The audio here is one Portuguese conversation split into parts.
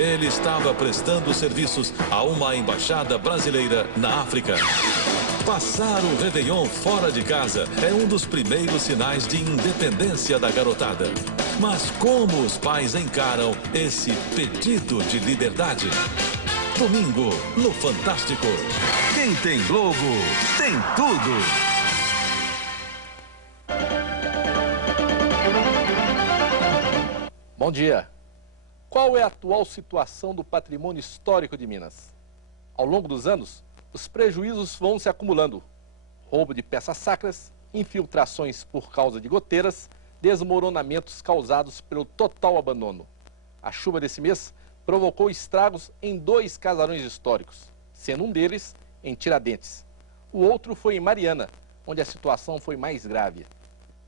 Ele estava prestando serviços a uma embaixada brasileira na África. Passar o Réveillon fora de casa é um dos primeiros sinais de independência da garotada. Mas como os pais encaram esse pedido de liberdade? Domingo, no Fantástico. Quem tem Globo, tem tudo. Bom dia. Qual é a atual situação do patrimônio histórico de Minas? Ao longo dos anos, os prejuízos vão se acumulando. Roubo de peças sacras, infiltrações por causa de goteiras, desmoronamentos causados pelo total abandono. A chuva desse mês provocou estragos em 2 casarões históricos, sendo um deles em Tiradentes. O outro foi em Mariana, onde a situação foi mais grave.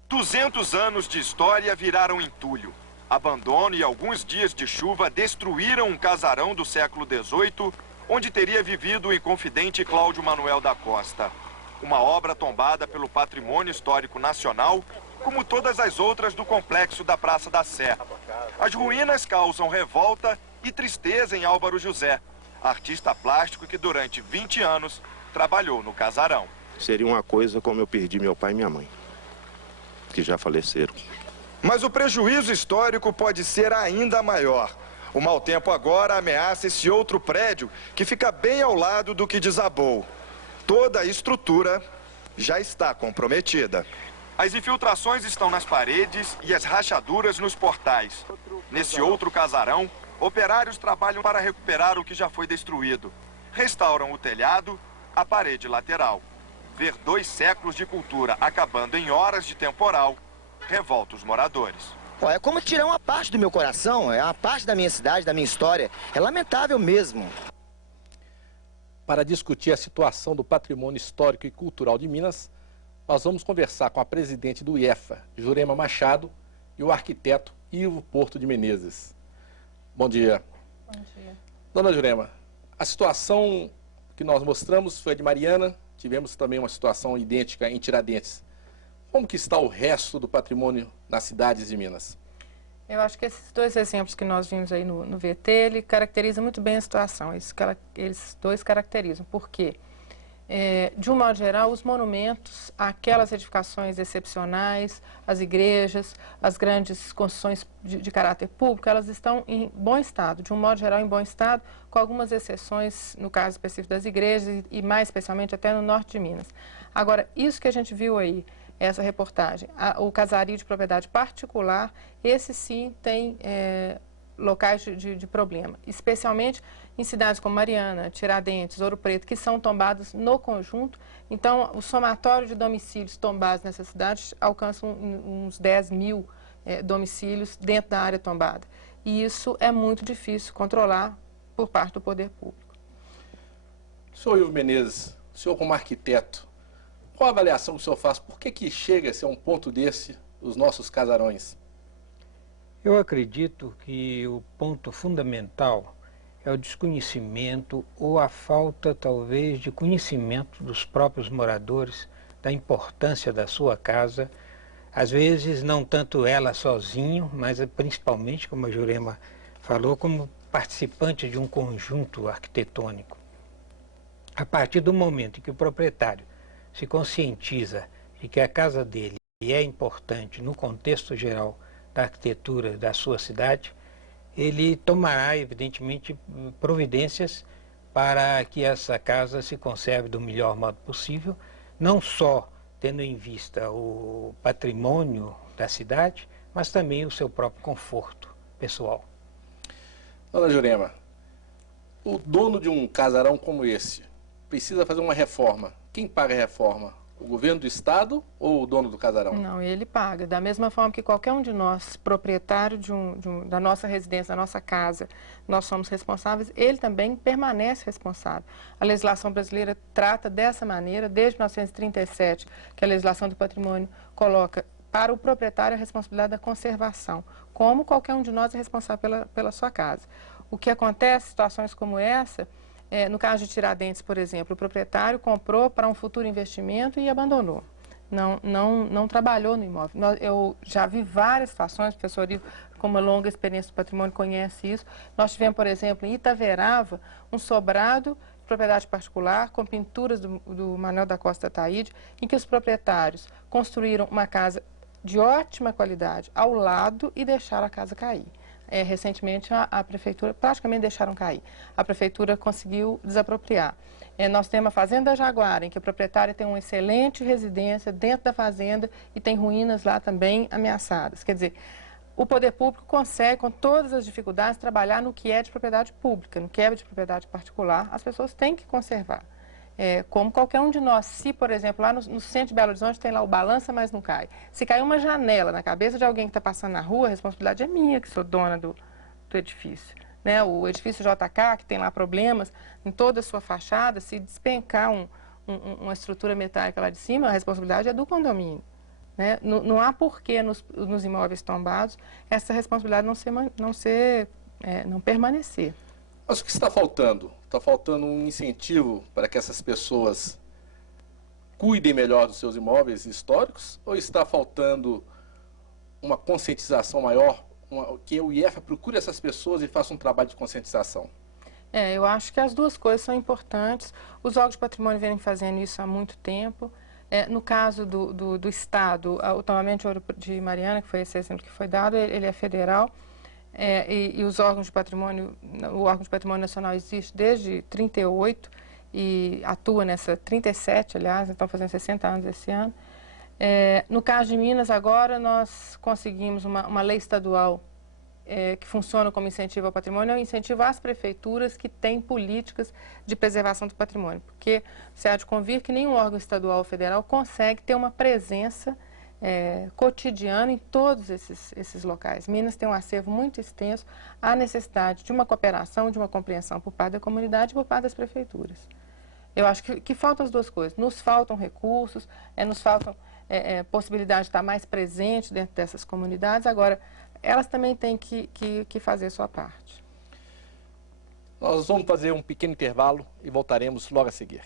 200 anos de história viraram entulho. Abandono e alguns dias de chuva destruíram um casarão do século XVIII, onde teria vivido o inconfidente Cláudio Manuel da Costa. Uma obra tombada pelo Patrimônio Histórico Nacional, como todas as outras do complexo da Praça da Sé. As ruínas causam revolta e tristeza em Álvaro José, artista plástico que durante 20 anos trabalhou no casarão. Seria uma coisa como eu perdi meu pai e minha mãe, que já faleceram. Mas o prejuízo histórico pode ser ainda maior. O mau tempo agora ameaça esse outro prédio que fica bem ao lado do que desabou. Toda a estrutura já está comprometida. As infiltrações estão nas paredes e as rachaduras nos portais. Nesse outro casarão, operários trabalham para recuperar o que já foi destruído. Restauram o telhado, a parede lateral. Ver 2 séculos de cultura acabando em horas de temporal revolta os moradores. É como tirar uma parte do meu coração, é uma parte da minha cidade, da minha história. É lamentável mesmo. Para discutir a situação do patrimônio histórico e cultural de Minas, nós vamos conversar com a presidente do IEFA, Jurema Machado, e o arquiteto Ivo Porto de Menezes. Bom dia. Bom dia. Dona Jurema, a situação que nós mostramos foi a de Mariana, tivemos também uma situação idêntica em Tiradentes. Como que está o resto do patrimônio nas cidades de Minas? Eu acho que esses 2 exemplos que nós vimos aí no VT, ele caracteriza muito bem a situação. Eles 2 caracterizam. Por quê? De um modo geral, os monumentos, aquelas edificações excepcionais, as igrejas, as grandes construções de caráter público, elas estão em bom estado, de um modo geral em bom estado, com algumas exceções, no caso específico das igrejas e mais especialmente até no norte de Minas. Agora, isso que a gente viu aí, essa reportagem, o casario de propriedade particular, esse sim tem locais de problema, especialmente em cidades como Mariana, Tiradentes, Ouro Preto, que são tombados no conjunto. Então, o somatório de domicílios tombados nessas cidades alcança uns 10 mil domicílios dentro da área tombada. E isso é muito difícil controlar por parte do poder público. Senhor Ivo Menezes, o senhor como arquiteto, qual a avaliação que o senhor faz? Por que chega a ser um ponto desse os nossos casarões? Eu acredito que o ponto fundamental é o desconhecimento ou a falta, talvez, de conhecimento dos próprios moradores da importância da sua casa. Às vezes, não tanto ela sozinho, mas principalmente, como a Jurema falou, como participante de um conjunto arquitetônico. A partir do momento em que o proprietário se conscientiza de que a casa dele é importante no contexto geral da arquitetura da sua cidade, ele tomará, evidentemente, providências para que essa casa se conserve do melhor modo possível, não só tendo em vista o patrimônio da cidade, mas também o seu próprio conforto pessoal. Dona Jurema, o dono de um casarão como esse precisa fazer uma reforma. Quem paga a reforma? O governo do estado ou o dono do casarão? Não, ele paga. Da mesma forma que qualquer um de nós, proprietário da nossa residência, da nossa casa, nós somos responsáveis, ele também permanece responsável. A legislação brasileira trata dessa maneira, desde 1937, que a legislação do patrimônio coloca para o proprietário a responsabilidade da conservação, como qualquer um de nós é responsável pela sua casa. O que acontece, situações como essa, no caso de Tiradentes, por exemplo, o proprietário comprou para um futuro investimento e abandonou. não trabalhou no imóvel. Eu já vi várias situações, o professor Ivo, com uma longa experiência do patrimônio, conhece isso. Nós tivemos, por exemplo, em Itaverava, um sobrado de propriedade particular com pinturas do Manuel da Costa Ataíde, em que os proprietários construíram uma casa de ótima qualidade ao lado e deixaram a casa cair. Recentemente, a prefeitura, praticamente deixaram cair. A prefeitura conseguiu desapropriar. Nós temos a Fazenda Jaguara, em que o proprietário tem uma excelente residência dentro da fazenda e tem ruínas lá também ameaçadas. Quer dizer, o poder público consegue, com todas as dificuldades, trabalhar no que é de propriedade pública, no que é de propriedade particular. As pessoas têm que conservar. Como qualquer um de nós, se, por exemplo, lá no centro de Belo Horizonte tem lá o balança, mas não cai. Se cair uma janela na cabeça de alguém que está passando na rua, a responsabilidade é minha, que sou dona do edifício. O edifício JK, que tem lá problemas em toda a sua fachada, se despencar uma estrutura metálica lá de cima, a responsabilidade é do condomínio. Não há porquê nos imóveis tombados essa responsabilidade não permanecer. Mas o que está faltando? Está faltando um incentivo para que essas pessoas cuidem melhor dos seus imóveis históricos? Ou está faltando uma conscientização maior, que o IEFA procure essas pessoas e faça um trabalho de conscientização? Eu acho que as duas coisas são importantes. Os órgãos de patrimônio vêm fazendo isso há muito tempo. No caso do Estado, o tombamento de Ouro de Mariana, que foi esse exemplo que foi dado, ele é federal. E os órgãos de patrimônio, o órgão de patrimônio nacional existe desde 38 e atua nessa 37, aliás, estão fazendo 60 anos esse ano. No caso de Minas, agora nós conseguimos uma lei estadual que funciona como incentivo ao patrimônio, é um incentivo às prefeituras que têm políticas de preservação do patrimônio, porque você há de convir que nenhum órgão estadual ou federal consegue ter uma presença cotidiano em todos esses locais. Minas tem um acervo muito extenso, há necessidade de uma cooperação, de uma compreensão por parte da comunidade e por parte das prefeituras. Eu acho que faltam as duas coisas. Nos faltam recursos, nos faltam possibilidade de estar mais presente dentro dessas comunidades. Agora, elas também têm que fazer a sua parte. Nós vamos fazer um pequeno intervalo e voltaremos logo a seguir.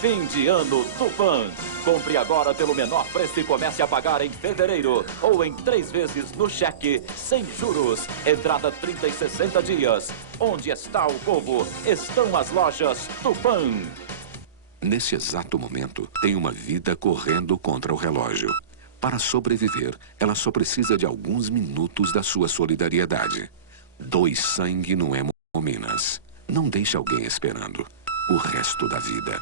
Fim de ano Tupã. Compre agora pelo menor preço e comece a pagar em fevereiro. Ou em 3 vezes no cheque, sem juros. Entrada 30 e 60 dias. Onde está o povo? Estão as lojas Tupã. Nesse exato momento, tem uma vida correndo contra o relógio. Para sobreviver, ela só precisa de alguns minutos da sua solidariedade. Doe sangue no Hemominas. Não deixe alguém esperando o resto da vida.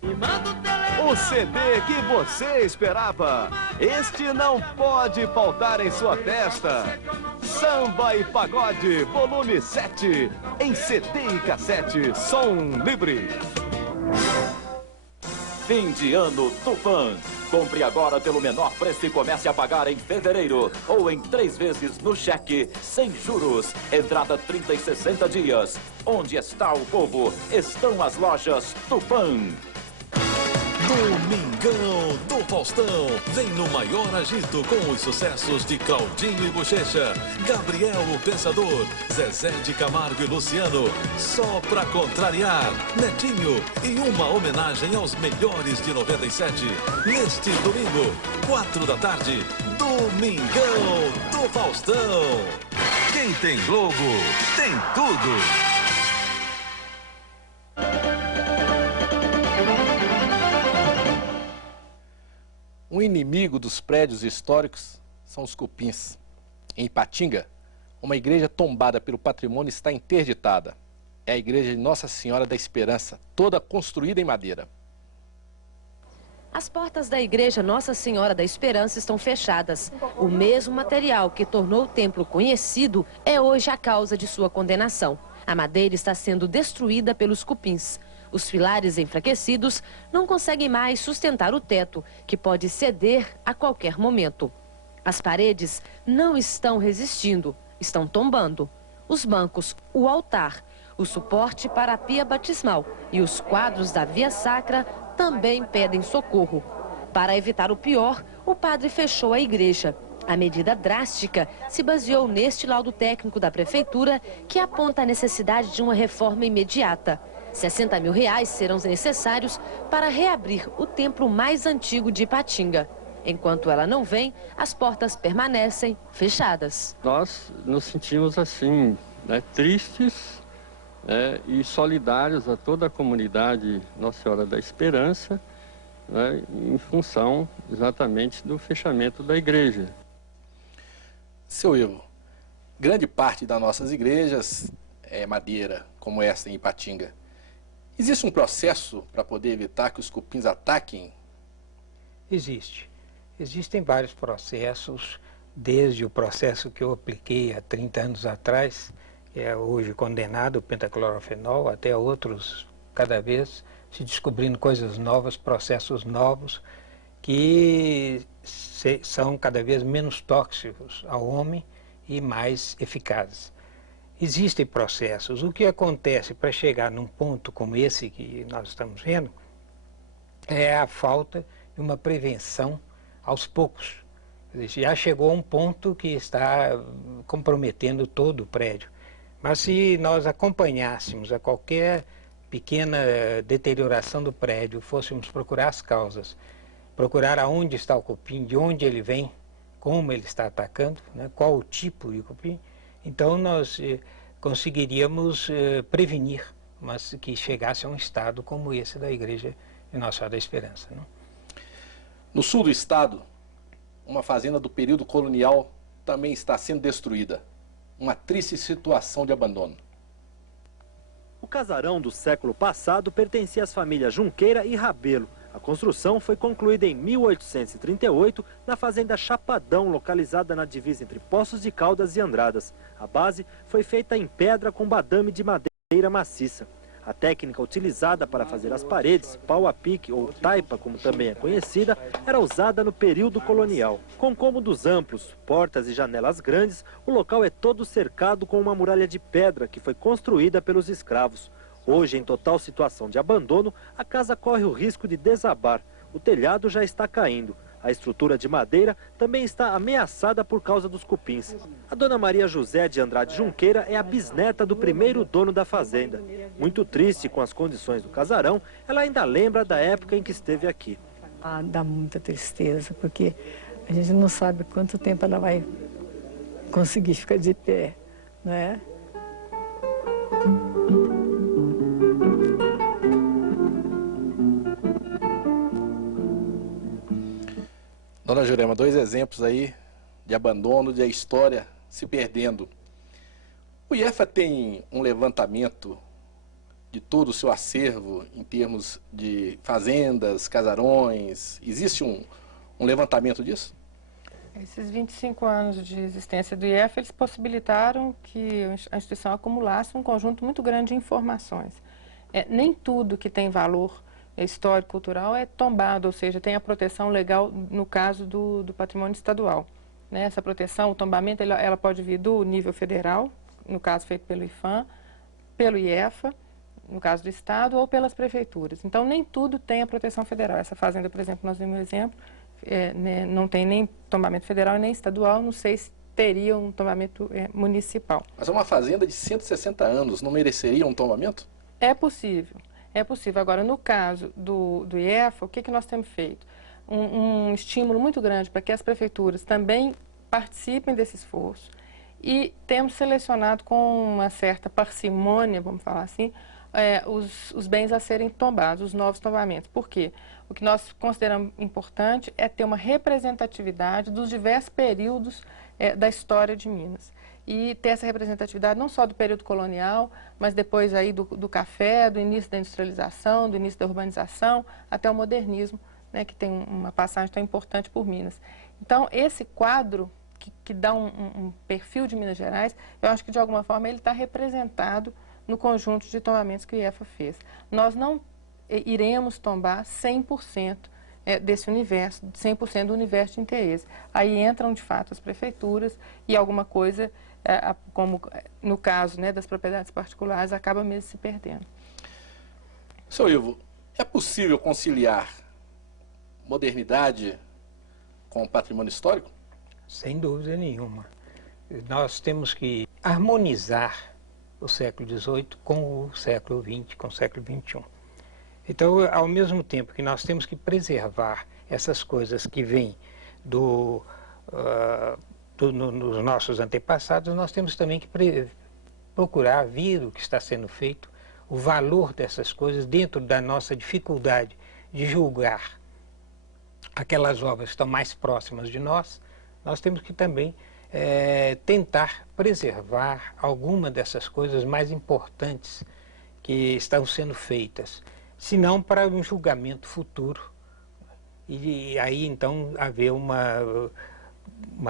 O CD que você esperava. Este não pode faltar em sua festa. Samba e Pagode, volume 7. Em CD e cassete, som livre. Fim de ano Tupã. Compre agora pelo menor preço e comece a pagar em fevereiro. Ou em 3 vezes no cheque, sem juros. Entrada 30 e 60 dias. Onde está o povo? Estão as lojas Tupã. Domingão do Faustão. Vem no maior agito com os sucessos de Claudinho e Bochecha, Gabriel o Pensador, Zezé de Camargo e Luciano. Só pra contrariar, Netinho e uma homenagem aos melhores de 97. Neste domingo, 4 da tarde, Domingão do Faustão. Quem tem Globo, tem tudo. Um inimigo dos prédios históricos são os cupins. Em Ipatinga, uma igreja tombada pelo patrimônio está interditada. É a igreja de Nossa Senhora da Esperança, toda construída em madeira. As portas da igreja Nossa Senhora da Esperança estão fechadas. O mesmo material que tornou o templo conhecido é hoje a causa de sua condenação. A madeira está sendo destruída pelos cupins. Os pilares enfraquecidos não conseguem mais sustentar o teto, que pode ceder a qualquer momento. As paredes não estão resistindo, estão tombando. Os bancos, o altar, o suporte para a pia batismal e os quadros da Via Sacra também pedem socorro. Para evitar o pior, o padre fechou a igreja. A medida drástica se baseou neste laudo técnico da Prefeitura, que aponta a necessidade de uma reforma imediata. R$60 mil serão necessários para reabrir o templo mais antigo de Ipatinga. Enquanto ela não vem, as portas permanecem fechadas. Nós nos sentimos assim, tristes e solidários a toda a comunidade Nossa Senhora da Esperança, em função exatamente do fechamento da igreja. Seu Ivo, grande parte das nossas igrejas é madeira, como esta em Ipatinga. Existe um processo para poder evitar que os cupins ataquem? Existe. Existem vários processos, desde o processo que eu apliquei há 30 anos atrás, que é hoje condenado, o pentaclorofenol, até outros, cada vez se descobrindo coisas novas, processos novos, que são cada vez menos tóxicos ao homem e mais eficazes. Existem processos. O que acontece para chegar num ponto como esse que nós estamos vendo é a falta de uma prevenção aos poucos. Já chegou a um ponto que está comprometendo todo o prédio. Mas se nós acompanhássemos a qualquer pequena deterioração do prédio, fôssemos procurar as causas, procurar aonde está o cupim, de onde ele vem, como ele está atacando, qual o tipo de cupim, então nós conseguiríamos prevenir, mas que chegasse a um estado como esse da Igreja de Nossa Senhora da Esperança. No sul do estado, uma fazenda do período colonial também está sendo destruída. Uma triste situação de abandono. O casarão do século passado pertencia às famílias Junqueira e Rabelo. A construção foi concluída em 1838 na fazenda Chapadão, localizada na divisa entre Poços de Caldas e Andradas. A base foi feita em pedra com badame de madeira maciça. A técnica utilizada para fazer as paredes, pau a pique ou taipa, como também é conhecida, era usada no período colonial. Com cômodos amplos, portas e janelas grandes, o local é todo cercado com uma muralha de pedra que foi construída pelos escravos. Hoje, em total situação de abandono, a casa corre o risco de desabar. O telhado já está caindo. A estrutura de madeira também está ameaçada por causa dos cupins. A dona Maria José de Andrade Junqueira é a bisneta do primeiro dono da fazenda. Muito triste com as condições do casarão, ela ainda lembra da época em que esteve aqui. Dá muita tristeza, porque a gente não sabe quanto tempo ela vai conseguir ficar de pé, não é? Dona Jurema, dois exemplos aí de abandono, de a história se perdendo. O IEFA tem um levantamento de todo o seu acervo em termos de fazendas, casarões. Existe um levantamento disso? Esses 25 anos de existência do IEFA, eles possibilitaram que a instituição acumulasse um conjunto muito grande de informações. Nem tudo que tem valor histórico, cultural é tombado, ou seja, tem a proteção legal no caso do patrimônio estadual. Essa proteção, o tombamento, ela pode vir do nível federal, no caso feito pelo IFAM, pelo IEFA, no caso do estado, ou pelas prefeituras. Então, nem tudo tem a proteção federal. Essa fazenda, por exemplo, nós vimos um exemplo, não tem nem tombamento federal e nem estadual, não sei se teria um tombamento municipal. Mas uma fazenda de 160 anos não mereceria um tombamento? É possível. É possível. Agora, no caso do IEFA, o que nós temos feito? Um estímulo muito grande para que as prefeituras também participem desse esforço e temos selecionado com uma certa parcimônia, vamos falar assim, os bens a serem tombados, os novos tombamentos. Por quê? O que nós consideramos importante é ter uma representatividade dos diversos períodos da história de Minas. E ter essa representatividade não só do período colonial, mas depois aí do café, do início da industrialização, do início da urbanização, até o modernismo, que tem uma passagem tão importante por Minas. Então, esse quadro que dá um perfil de Minas Gerais, eu acho que de alguma forma ele está representado no conjunto de tombamentos que o IEFA fez. Nós não iremos tombar 100% desse universo, 100% do universo de interesse. Aí entram, de fato, as prefeituras e alguma coisa, como no caso das propriedades particulares, acaba mesmo se perdendo. Seu Ivo, é possível conciliar modernidade com o patrimônio histórico? Sem dúvida nenhuma. Nós temos que harmonizar o século XVIII com o século XX, com o século XXI. Então, ao mesmo tempo que nós temos que preservar essas coisas que vêm nos nossos antepassados, nós temos também que procurar ver o que está sendo feito, o valor dessas coisas dentro da nossa dificuldade de julgar aquelas obras que estão mais próximas de nós. Nós temos que também tentar preservar alguma dessas coisas mais importantes que estão sendo feitas, se não para um julgamento futuro, e aí então haver uma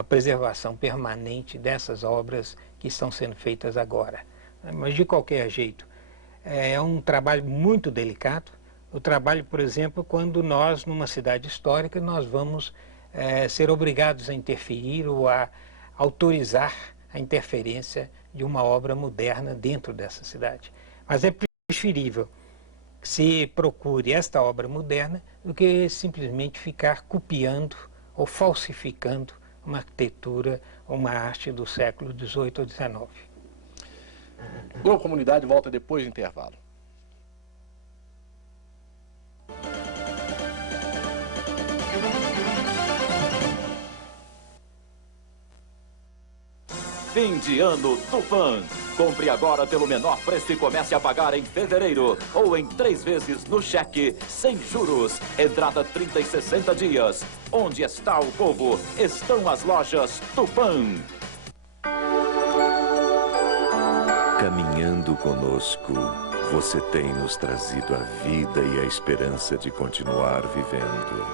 preservação permanente dessas obras que estão sendo feitas agora. Mas de qualquer jeito, é um trabalho muito delicado. O trabalho, por exemplo, quando nós, numa cidade histórica, nós vamos ser obrigados a interferir ou a autorizar a interferência de uma obra moderna dentro dessa cidade. Mas é preferível que se procure esta obra moderna do que simplesmente ficar copiando ou falsificando uma arquitetura, uma arte do século XVIII ou XIX. Globo Comunidade volta depois do intervalo. Fim de ano Tupã. Compre agora pelo menor preço e comece a pagar em fevereiro. Ou em 3 vezes no cheque, sem juros. Entrada 30 e 60 dias. Onde está o povo? Estão as lojas Tupã. Caminhando conosco, você tem nos trazido a vida e a esperança de continuar vivendo.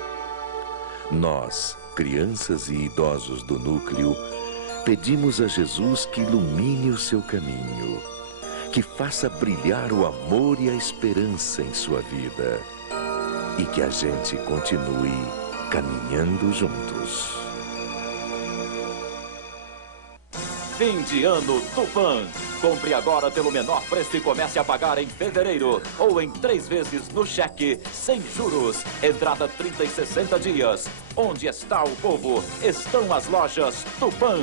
Nós, crianças e idosos do núcleo, pedimos a Jesus que ilumine o seu caminho, que faça brilhar o amor e a esperança em sua vida e que a gente continue caminhando juntos. Fim de ano Tupã. Compre agora pelo menor preço e comece a pagar em fevereiro. Ou em 3 vezes no cheque, sem juros. Entrada 30 e 60 dias. Onde está o povo? Estão as lojas Tupã.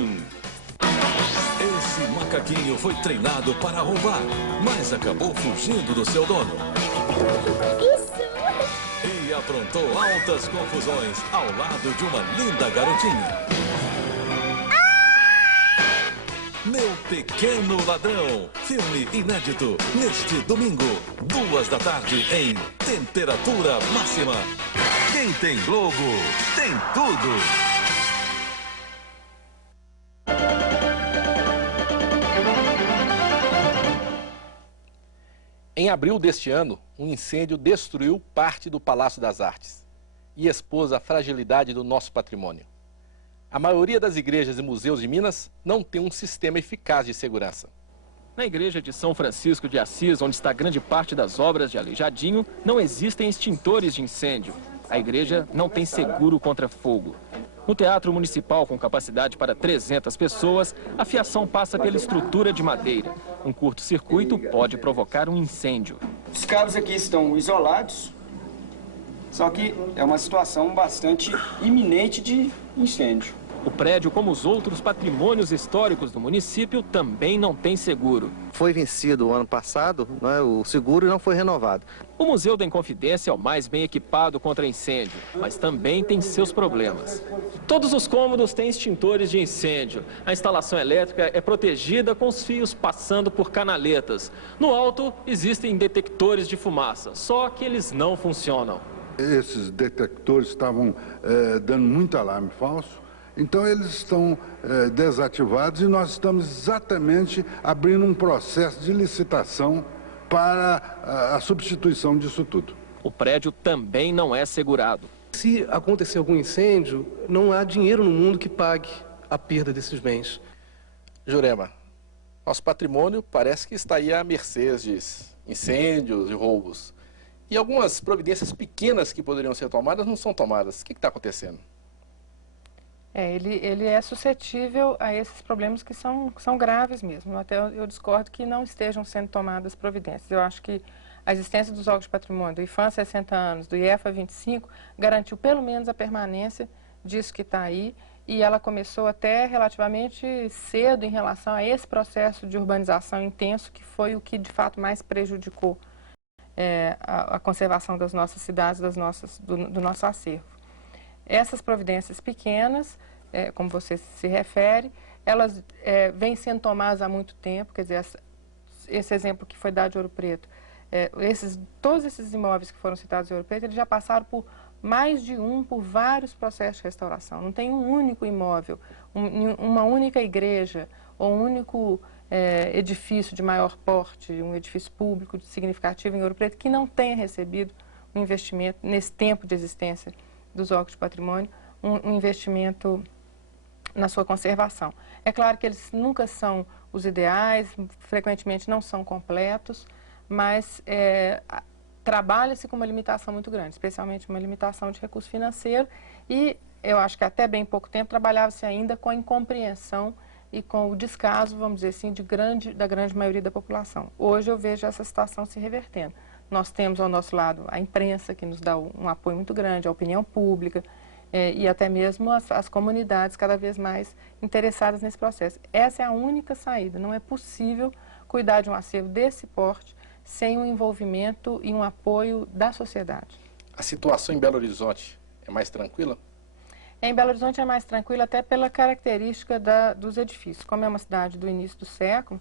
Esse macaquinho foi treinado para roubar, mas acabou fugindo do seu dono. Isso! E aprontou altas confusões ao lado de uma linda garotinha. Meu Pequeno Ladrão, filme inédito, neste domingo, 2 da tarde, em temperatura máxima. Quem tem Globo, tem tudo. Em abril deste ano, um incêndio destruiu parte do Palácio das Artes e expôs a fragilidade do nosso patrimônio. A maioria das igrejas e museus de Minas não tem um sistema eficaz de segurança. Na igreja de São Francisco de Assis, onde está grande parte das obras de Aleijadinho, não existem extintores de incêndio. A igreja não tem seguro contra fogo. No Teatro Municipal, com capacidade para 300 pessoas, a fiação passa pela estrutura de madeira. Um curto-circuito pode provocar um incêndio. Os cabos aqui estão isolados, só que é uma situação bastante iminente de incêndio. O prédio, como os outros patrimônios históricos do município, também não tem seguro. Foi vencido o ano passado, o seguro não foi renovado. O Museu da Inconfidência é o mais bem equipado contra incêndio, mas também tem seus problemas. Todos os cômodos têm extintores de incêndio. A instalação elétrica é protegida com os fios passando por canaletas. No alto, existem detectores de fumaça, só que eles não funcionam. Esses detectores estavam dando muito alarme falso. Então eles estão desativados e nós estamos exatamente abrindo um processo de licitação para a substituição disso tudo. O prédio também não é segurado. Se acontecer algum incêndio, não há dinheiro no mundo que pague a perda desses bens. Jurema, nosso patrimônio parece que está aí à mercê de incêndios e roubos. E algumas providências pequenas que poderiam ser tomadas não são tomadas. O que está acontecendo? Ele é suscetível a esses problemas que são graves mesmo. Até eu discordo que não estejam sendo tomadas providências. Eu acho que a existência dos órgãos de patrimônio, do IFAM 60 anos, do IEFA 25, garantiu pelo menos a permanência disso que está aí e ela começou até relativamente cedo em relação a esse processo de urbanização intenso, que foi o que de fato mais prejudicou a conservação das nossas cidades, do nosso acervo. Essas providências pequenas, como você se refere, elas vêm sendo tomadas há muito tempo. Quer dizer, esse exemplo que foi dado de Ouro Preto, todos esses imóveis que foram citados em Ouro Preto, eles já passaram por por vários processos de restauração. Não tem um único imóvel, uma única igreja ou um único edifício de maior porte, um edifício público significativo em Ouro Preto que não tenha recebido um investimento, nesse tempo de existência dos órgãos de patrimônio, um investimento na sua conservação. É claro que eles nunca são os ideais, frequentemente não são completos, mas trabalha-se com uma limitação muito grande, especialmente uma limitação de recurso financeiro, e eu acho que até bem pouco tempo trabalhava-se ainda com a incompreensão e com o descaso, vamos dizer assim, da grande maioria da população. Hoje eu vejo essa situação se revertendo. Nós temos ao nosso lado a imprensa, que nos dá um apoio muito grande, a opinião pública, e até mesmo as comunidades cada vez mais interessadas nesse processo. Essa é a única saída. Não é possível cuidar de um acervo desse porte sem um envolvimento e um apoio da sociedade. A situação em Belo Horizonte é mais tranquila? Em Belo Horizonte é mais tranquila até pela característica dos edifícios. Como é uma cidade do início do século,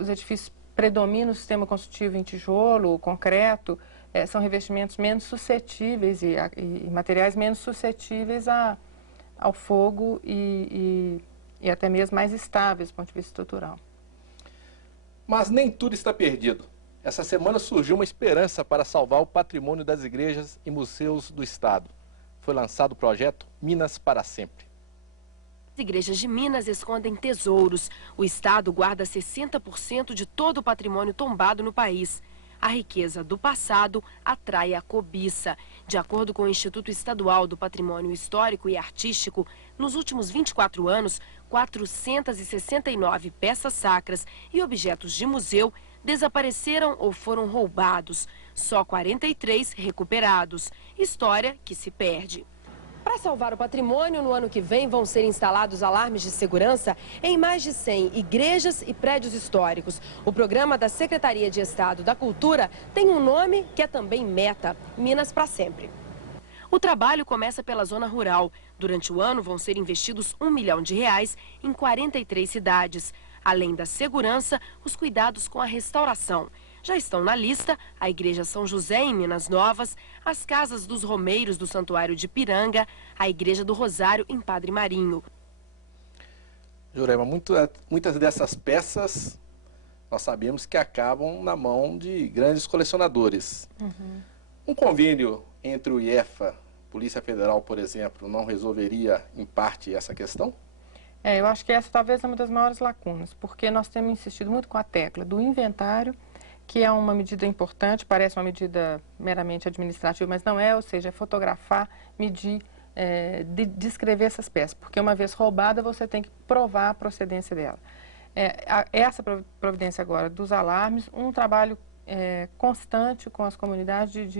os edifícios predominam o sistema construtivo em tijolo, concreto, são revestimentos menos suscetíveis e materiais menos suscetíveis ao fogo e até mesmo mais estáveis do ponto de vista estrutural. Mas nem tudo está perdido. Essa semana surgiu uma esperança para salvar o patrimônio das igrejas e museus do Estado. Foi lançado o projeto Minas para Sempre. As igrejas de Minas escondem tesouros. O Estado guarda 60% de todo o patrimônio tombado no país. A riqueza do passado atrai a cobiça. De acordo com o Instituto Estadual do Patrimônio Histórico e Artístico, nos últimos 24 anos, 469 peças sacras e objetos de museu desapareceram ou foram roubados. Só 43 recuperados. História que se perde. Para salvar o patrimônio, no ano que vem vão ser instalados alarmes de segurança em mais de 100 igrejas e prédios históricos. O programa da Secretaria de Estado da Cultura tem um nome que é também meta: Minas para Sempre. O trabalho começa pela zona rural. Durante o ano vão ser investidos R$1 milhão em 43 cidades. Além da segurança, os cuidados com a restauração. Já estão na lista a Igreja São José, em Minas Novas, as Casas dos Romeiros do Santuário de Piranga, a Igreja do Rosário, em Padre Marinho. Jurema, muitas dessas peças nós sabemos que acabam na mão de grandes colecionadores. Um convênio entre o IEFA, Polícia Federal, por exemplo, não resolveria, em parte, essa questão? Eu acho que essa talvez é uma das maiores lacunas, porque nós temos insistido muito com a tecla do inventário, que é uma medida importante, parece uma medida meramente administrativa, mas não é, ou seja, é fotografar, medir, descrever essas peças, porque uma vez roubada você tem que provar a procedência dela. Essa providência agora dos alarmes, um trabalho constante com as comunidades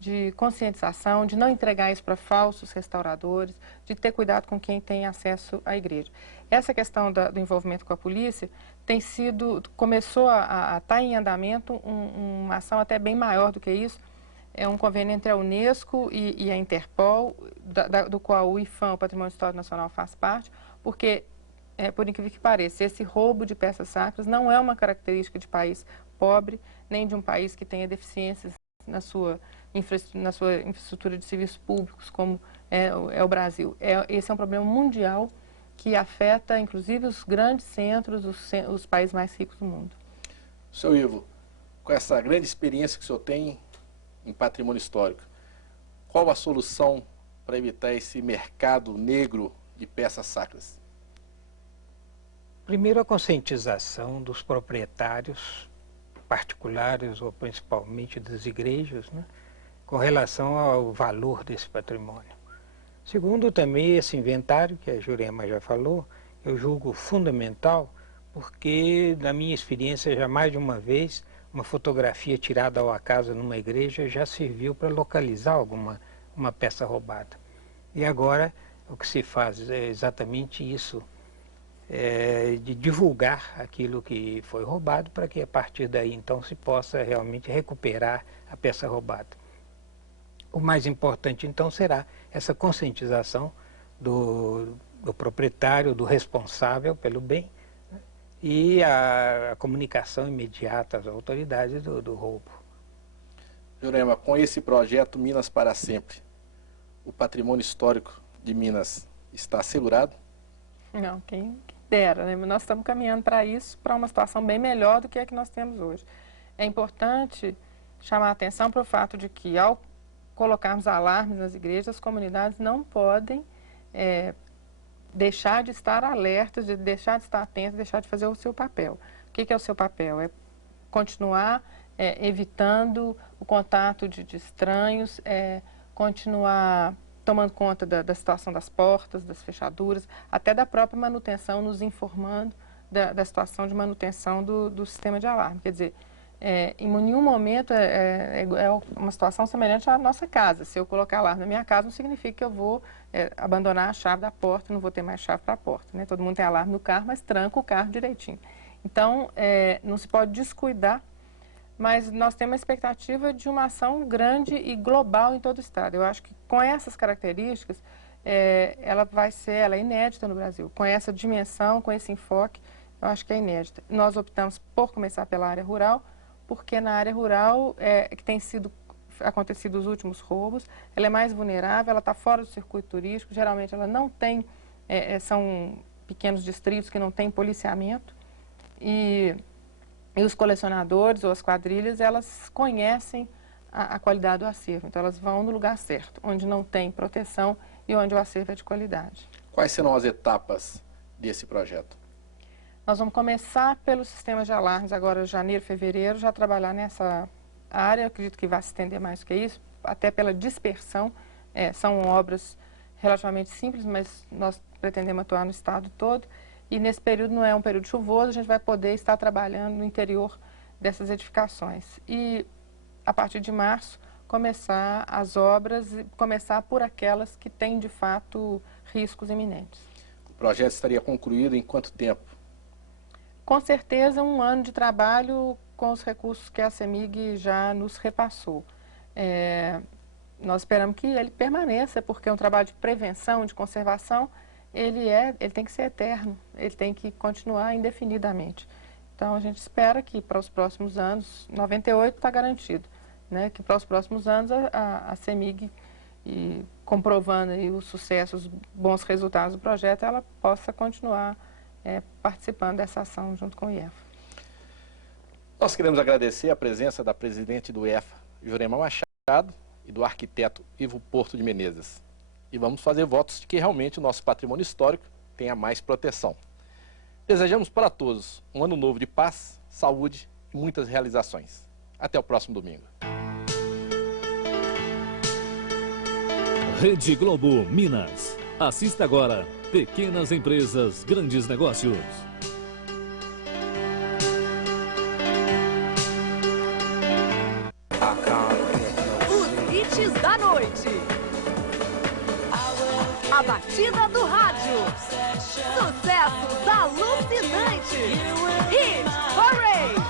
de conscientização, de não entregar isso para falsos restauradores, de ter cuidado com quem tem acesso à igreja. Essa questão do envolvimento com a polícia começou a estar em andamento uma ação até bem maior do que isso. É um convênio entre a Unesco e a Interpol, do qual o IPHAN, o Patrimônio Histórico Nacional, faz parte, porque, por incrível que pareça, esse roubo de peças sacras não é uma característica de país pobre, nem de um país que tenha deficiências na sua infraestrutura de serviços públicos, como é o Brasil. Esse é um problema mundial que afeta, inclusive, os grandes centros, os países mais ricos do mundo. Seu Ivo, com essa grande experiência que o senhor tem em patrimônio histórico, qual a solução para evitar esse mercado negro de peças sacras? Primeiro, a conscientização dos proprietários particulares ou principalmente das igrejas, né, com relação ao valor desse patrimônio. Segundo, também esse inventário, que a Jurema já falou, eu julgo fundamental, porque, na minha experiência, já mais de uma vez, uma fotografia tirada ao acaso numa igreja já serviu para localizar uma peça roubada. E agora, o que se faz é exatamente isso, de divulgar aquilo que foi roubado, para que a partir daí então se possa realmente recuperar a peça roubada. O mais importante então será essa conscientização do proprietário, do responsável pelo bem, né, e a comunicação imediata às autoridades do roubo. Jurema, com esse projeto Minas para Sempre, o patrimônio histórico de Minas está assegurado? Não, quem dera, né? Nós estamos caminhando para isso, para uma situação bem melhor do que a que nós temos hoje. É importante chamar a atenção para o fato de que, ao colocarmos alarmes nas igrejas, as comunidades não podem deixar de estar alertas, de deixar de estar atentas, deixar de fazer o seu papel. O que é o seu papel? É continuar evitando o contato de estranhos, continuar tomando conta da situação das portas, das fechaduras, até da própria manutenção, nos informando da situação de manutenção do sistema de alarme. Quer dizer, em nenhum momento é uma situação semelhante à nossa casa. Se eu colocar alarme na minha casa, não significa que eu vou abandonar a chave da porta, não vou ter mais chave para a porta, né? Todo mundo tem alarme no carro, mas tranca o carro direitinho. Então, não se pode descuidar, mas nós temos uma expectativa de uma ação grande e global em todo o estado. Eu acho que com essas características, ela é inédita no Brasil. Com essa dimensão, com esse enfoque, eu acho que é inédita. Nós optamos por começar pela área rural, porque na área rural que tem acontecido os últimos roubos, ela é mais vulnerável, ela está fora do circuito turístico, geralmente ela não tem, são pequenos distritos que não têm policiamento, e os colecionadores ou as quadrilhas, elas conhecem a qualidade do acervo, então elas vão no lugar certo, onde não tem proteção e onde o acervo é de qualidade. Quais serão as etapas desse projeto? Nós vamos começar pelo sistema de alarmes agora, janeiro, fevereiro, já trabalhar nessa área. Eu acredito que vai se estender mais do que isso, até pela dispersão. São obras relativamente simples, mas nós pretendemos atuar no estado todo. E nesse período, não é um período chuvoso, a gente vai poder estar trabalhando no interior dessas edificações. E a partir de março, começar as obras, começar por aquelas que têm de fato riscos iminentes. O projeto estaria concluído em quanto tempo? Com certeza, 1 ano de trabalho com os recursos que a CEMIG já nos repassou. Nós esperamos que ele permaneça, porque é um trabalho de prevenção, de conservação, ele tem que ser eterno, ele tem que continuar indefinidamente. Então, a gente espera que para os próximos anos, 98 está garantido, né, que para os próximos anos a CEMIG, comprovando aí o sucesso, os bons resultados do projeto, ela possa continuar participando dessa ação junto com o IEFA. Nós queremos agradecer a presença da presidente do IEFA, Jurema Machado, e do arquiteto Ivo Porto de Menezes. E vamos fazer votos de que realmente o nosso patrimônio histórico tenha mais proteção. Desejamos para todos um ano novo de paz, saúde e muitas realizações. Até o próximo domingo. Rede Globo Minas. Assista agora. Pequenas empresas, grandes negócios. Os hits da noite. A batida do rádio. Sucessos alucinantes. Hit Parade.